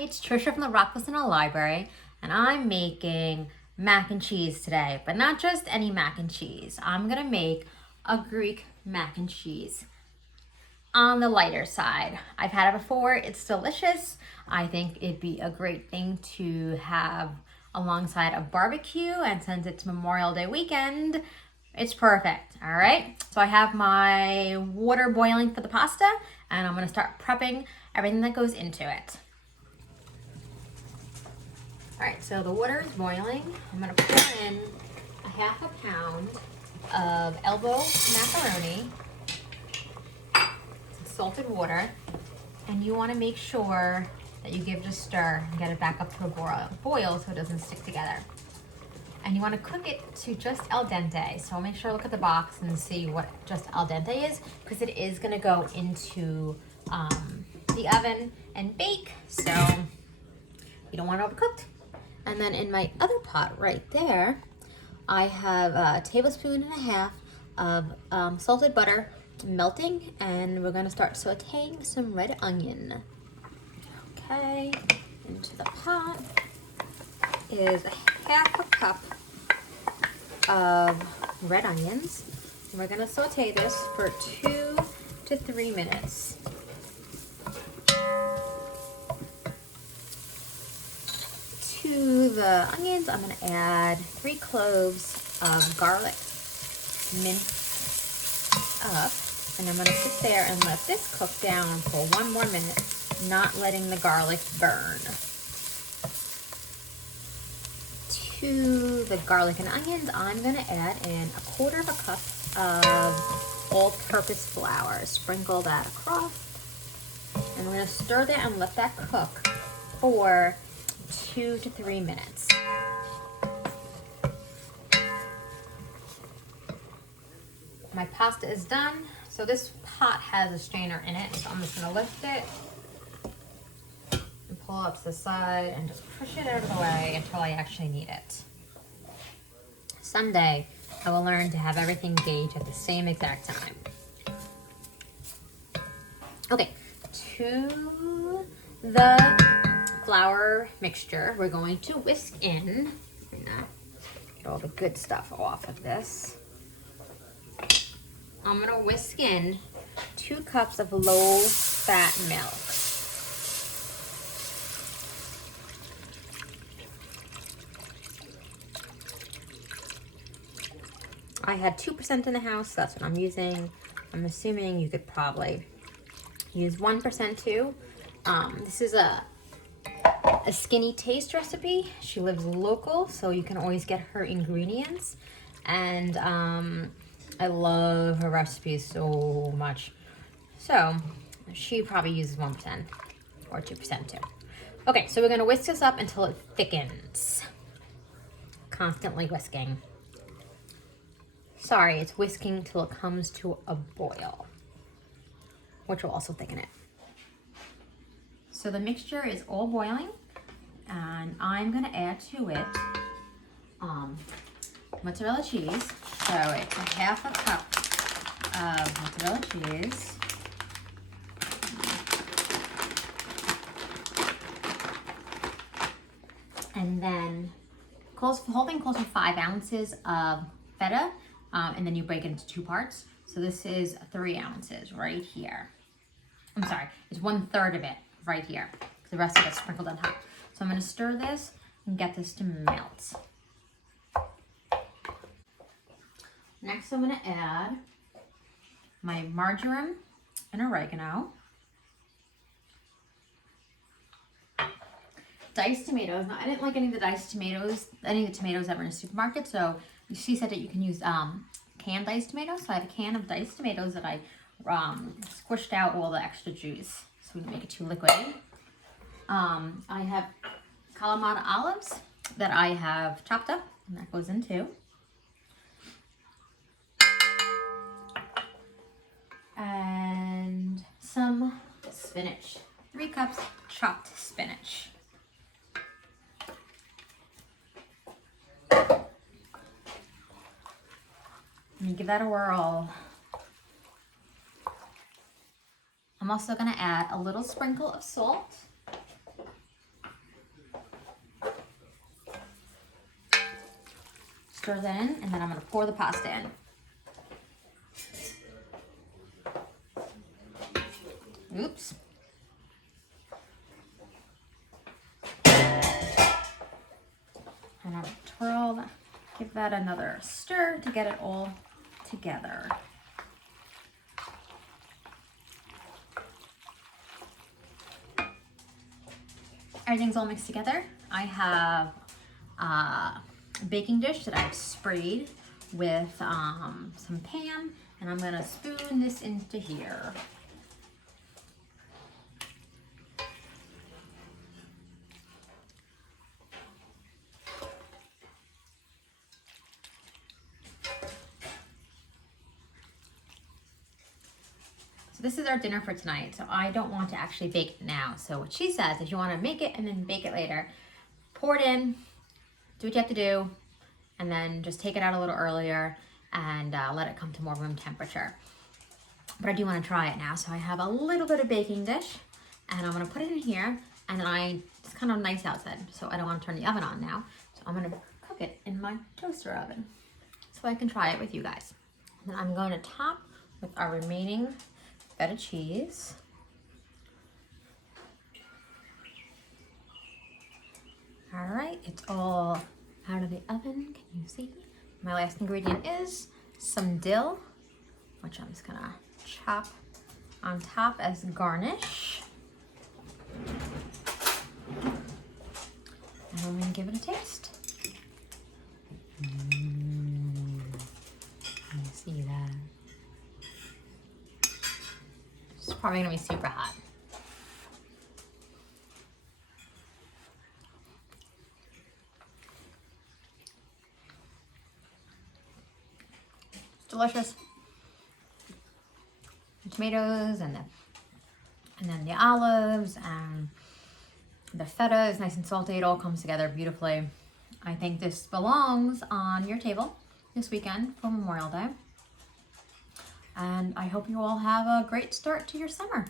it's Tricia from the Rockville Library, and I'm making mac and cheese today, but not just any mac and cheese. I'm gonna make a Greek mac and cheese on the lighter side. I've had it before, it's delicious. I think it'd be a great thing to have alongside a barbecue, and since it's Memorial Day weekend, it's perfect, all right? So I have my water boiling for the pasta, and I'm gonna start prepping everything that goes into it. All right, so the water is boiling. I'm gonna pour in a half a pound of elbow macaroni, salted water, and you wanna make sure that you give it a stir and get it back up to a boil so it doesn't stick together. And you wanna cook it to just al dente. So make sure to look at the box and see what just al dente is, because it is gonna go into the oven and bake, so you don't want it overcooked. And then in my other pot right there, I have a tablespoon and a half of salted butter melting, and we're gonna start sauteing some red onion. Okay, into the pot is a half a cup of red onions. And we're gonna saute this for 2 to 3 minutes. To the onions, I'm gonna add 3 cloves of garlic minced up, and I'm gonna sit there and let this cook down for 1 more minute, not letting the garlic burn. To the garlic and onions, I'm gonna add in 1/4 cup of all-purpose flour. Sprinkle that across, and we're gonna stir that and let that cook for 2 to 3 minutes. My pasta is done. So this pot has a strainer in it, so I'm just gonna lift it and pull it up to the side and just push it out of the way until I actually need it. Someday, I will learn to have everything gauged at the same exact time. Okay, to the flour mixture, we're going to whisk in, get all the good stuff off of this. I'm gonna whisk in 2 cups of low-fat milk. I had 2% in the house, so that's what I'm using. I'm assuming you could probably use 1% too. This is a SkinnyTaste recipe. She lives local, so you can always get her ingredients. And I love her recipes so much. So she probably uses 1% or 2% too. Okay, so we're gonna whisk this up until it thickens. Constantly whisking. Sorry, it's whisking till it comes to a boil, which will also thicken it. So the mixture is all boiling, and I'm gonna add to it mozzarella cheese. So it's a half a cup of mozzarella cheese. And then the whole thing calls for 5 ounces of feta, and then you break it into 2 parts. So this is 3 ounces right here. I'm sorry, it's 1/3 of it right here. The rest of it's sprinkled on top. So I'm gonna stir this and get this to melt. Next, I'm gonna add my marjoram and oregano. Diced tomatoes. Now, I didn't like any of the diced tomatoes, any of the tomatoes that were in the supermarket, so she said that you can use canned diced tomatoes. So I have a can of diced tomatoes that I squished out all the extra juice so we can make it too liquidy. I have Kalamata olives that I have chopped up, and that goes in too. And some spinach. 3 cups chopped spinach. And give that a whirl. I'm also gonna add a little sprinkle of salt Stir that in, and then I'm gonna pour the pasta in. Oops. And I'll twirl that, give that another stir to get it all together. Everything's all mixed together. I have a baking dish that I've sprayed with some Pam, and I'm gonna spoon this into here. So this is our dinner for tonight. So I don't want to actually bake it now. So what she says is you want to make it and then bake it later. Pour it in, do what you have to do, and then just take it out a little earlier and let it come to more room temperature. But I do want to try it now. So I have a little bit of baking dish, and I'm going to put it in here, and then it's kind of nice outside, so I don't want to turn the oven on now. So I'm going to cook it in my toaster oven so I can try it with you guys. And then I'm going to top with our remaining feta cheese. All right, it's all out of the oven. Can you see? My last ingredient is some dill, which I'm just gonna chop on top as garnish. And I'm gonna give it a taste. Can you see that? It's probably gonna be super hot. It's delicious. The tomatoes and then the olives and the feta is nice and salty. It all comes together beautifully. I think this belongs on your table this weekend for Memorial Day. And I hope you all have a great start to your summer.